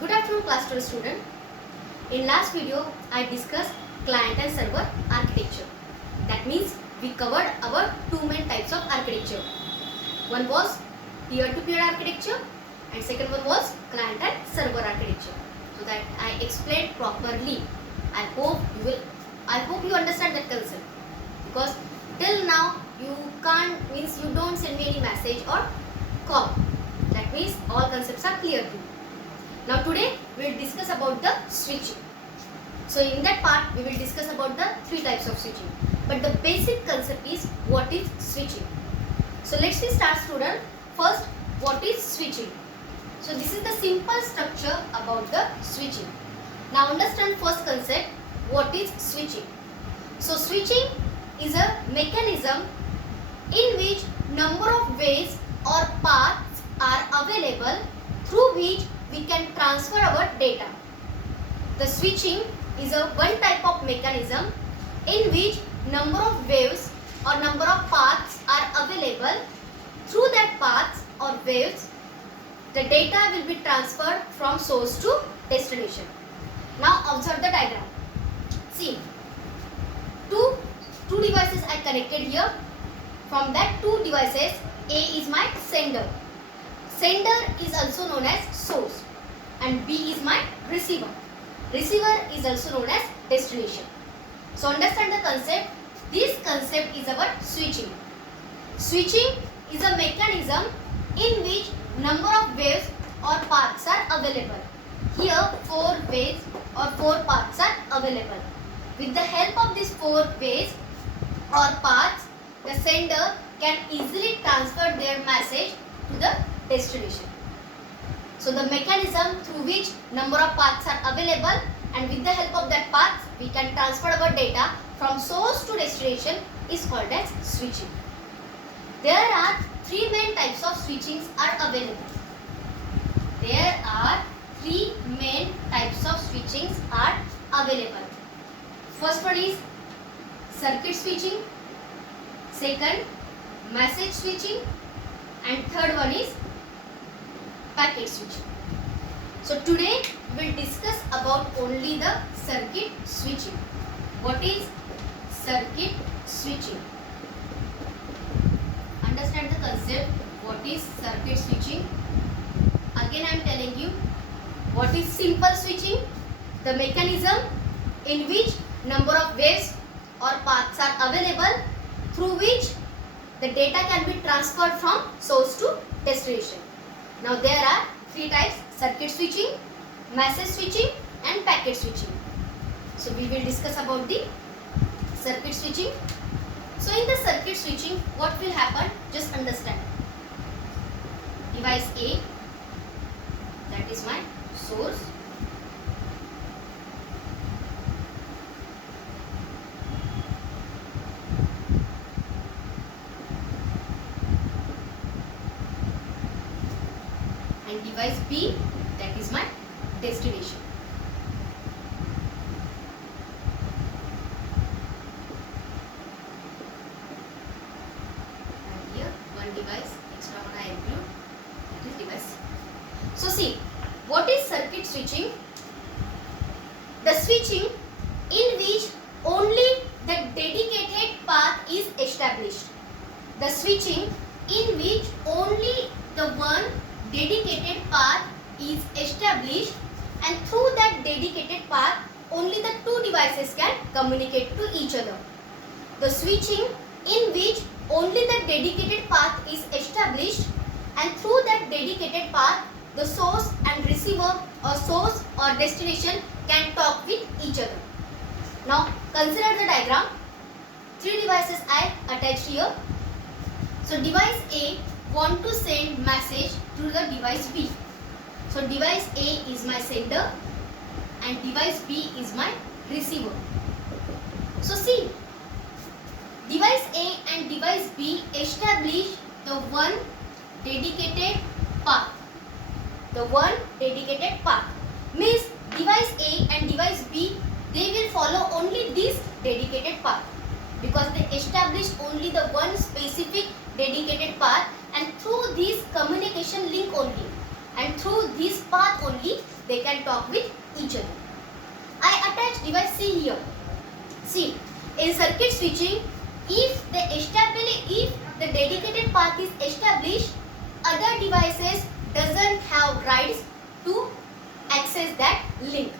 Good afternoon class 12 student. In last video I discussed client and server architecture. That means we covered our two main types of architecture. One was peer-to-peer architecture and second one was client and server architecture. So that I explained properly. I hope you understand that concept, because till now you don't send me any message or call. That means all concepts are clear to you. Now today we will discuss about the switching. So in that part we will discuss about the three types of switching. But the basic concept is what is switching. So let's start student. First, what is switching? So this is the simple structure about the switching. Now understand first concept, what is switching. So switching is a mechanism in which number of ways or paths are available through which we can transfer our data. The switching is a one type of mechanism in which number of waves or number of paths are available. Through that paths or waves, the data will be transferred from source to destination. Now observe the diagram. See, two devices I connected here. From that two devices, A is my sender. Sender is also known as source and B is my receiver. Receiver is also known as destination. So understand the concept. This concept is about switching. Switching is a mechanism in which number of waves or paths are available. Here 4 ways or 4 paths are available. With the help of these 4 ways or paths, the sender can easily transfer their message to the destination. So the mechanism through which number of paths are available, and with the help of that path we can transfer our data from source to destination is called as switching. There are 3 main types of switchings are available. There are 3 main types of switchings are available. First one is circuit switching, second message switching, and third one is packet switching. So today we will discuss about only the circuit switching. What is circuit switching? Understand the concept. What is circuit switching? Again I am telling you, what is simple switching? The mechanism in which number of waves or paths are available through which the data can be transferred from source to destination. Now there are 3 types: circuit switching, message switching and packet switching. So we will discuss about the circuit switching. So in the circuit switching, what will happen? Just understand. Device A, that is my source. And device B, that is my destination. And here one device, extra one I include, that is device C. So see, what is circuit switching? The switching in which only the dedicated path is established. The switching in which only the one dedicated path is established, and through that dedicated path only the 2 devices can communicate to each other. The switching in which only the dedicated path is established, and through that dedicated path the source and receiver or source or destination can talk with each other. Now consider the diagram. 3 devices I attached here. So device A want to send message to the device B. So device A is my sender and device B is my receiver. So see, device A and device B establish the one dedicated path. The one dedicated path means device A and device B, they will follow only this dedicated path, because they established only the one specific dedicated path, and through this communication link only and through this path only they can talk with each other. I attach device C here. See, in circuit switching, if the dedicated path is established, other devices doesn't have rights to access that link,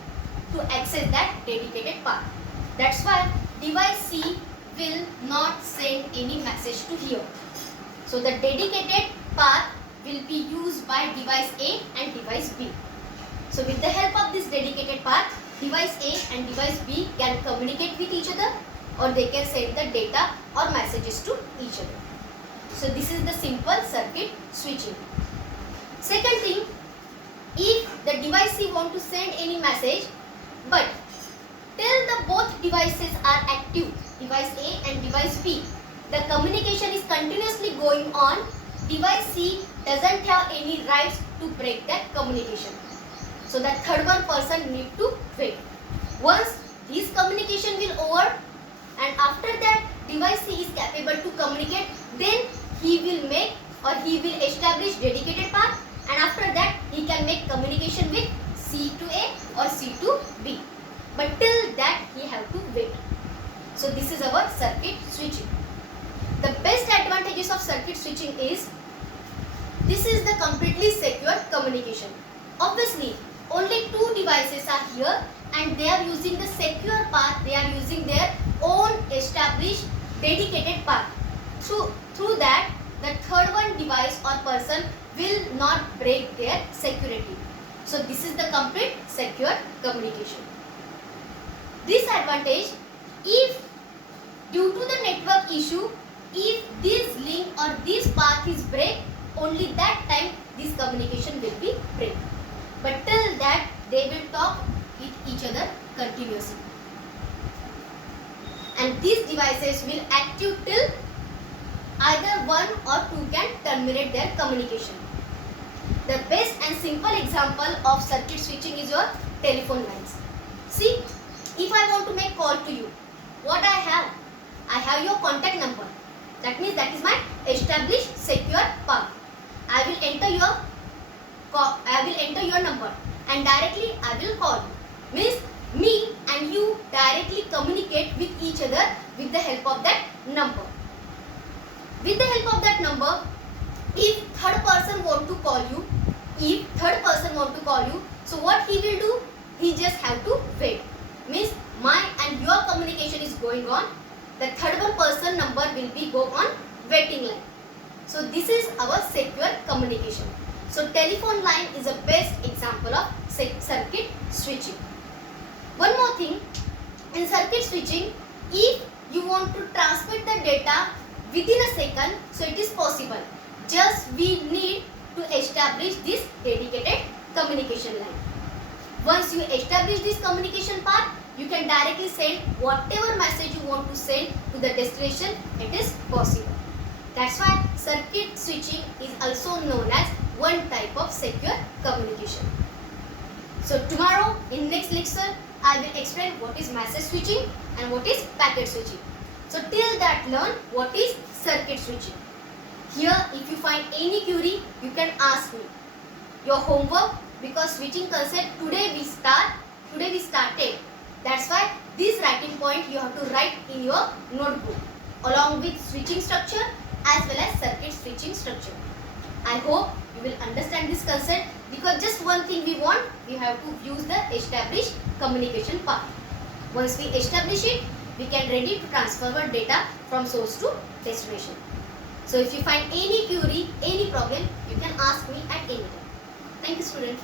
to access that dedicated path. That's why device C will not send any message to here. So the dedicated path will be used by device A and device B. So with the help of this dedicated path, device A and device B can communicate with each other, or they can send the data or messages to each other. So this is the simple circuit switching. Second thing, if the device C want to send any message, but till the both devices are active, device A and device B, the communication is continuously going on, device C doesn't have any rights to break that communication. So the third one person need to wait. Once his communication will over, and after that device C is capable to communicate, then he will make or he will establish dedicated path, and after that he can make communication with C to A or C to B. But till that he have to wait. So this is our circuit switching. The best advantages of circuit switching is this is the completely secure communication. Obviously, only two devices are here and they are using the secure path, they are using their own established dedicated path. Through that, the third one device or person will not break their security. So this is the complete secure communication. Disadvantage, if due to the network issue, if this link or this path is break, only that time this communication will be break. But till that they will talk with each other continuously. And these devices will active till either one or two can terminate their communication. The best and simple example of circuit switching is your telephone lines. See, if I want to make call to you, what I have? I have your contact number. That means that is my established secure path. I will enter your number and directly I will call you. Means me and you directly communicate with each other with the help of that number. With the help of that number, if third person want to call you, so what he will do? He just have to wait. Means my and your communication is going on. The third one person number will be go on waiting line. So this is our secure communication. So telephone line is a best example of circuit switching. One more thing, in circuit switching, if you want to transmit the data within a second, so it is possible. Just we need to establish this dedicated communication line. Once you establish this communication path, you can directly send whatever message you want to send to the destination. It is possible. That's why circuit switching is also known as one type of secure communication. So tomorrow in next lecture, I will explain what is message switching and what is packet switching. So till that, learn what is circuit switching. Here, if you find any query, you can ask me. Your homework, because switching concept today we started. That's why this writing point you have to write in your notebook along with switching structure as well as circuit switching structure. I hope you will understand this concept, because just one thing we want, we have to use the established communication path. Once we establish it, we can ready to transfer our data from source to destination. So if you find any query, any problem, you can ask me at any time. Thank you, students.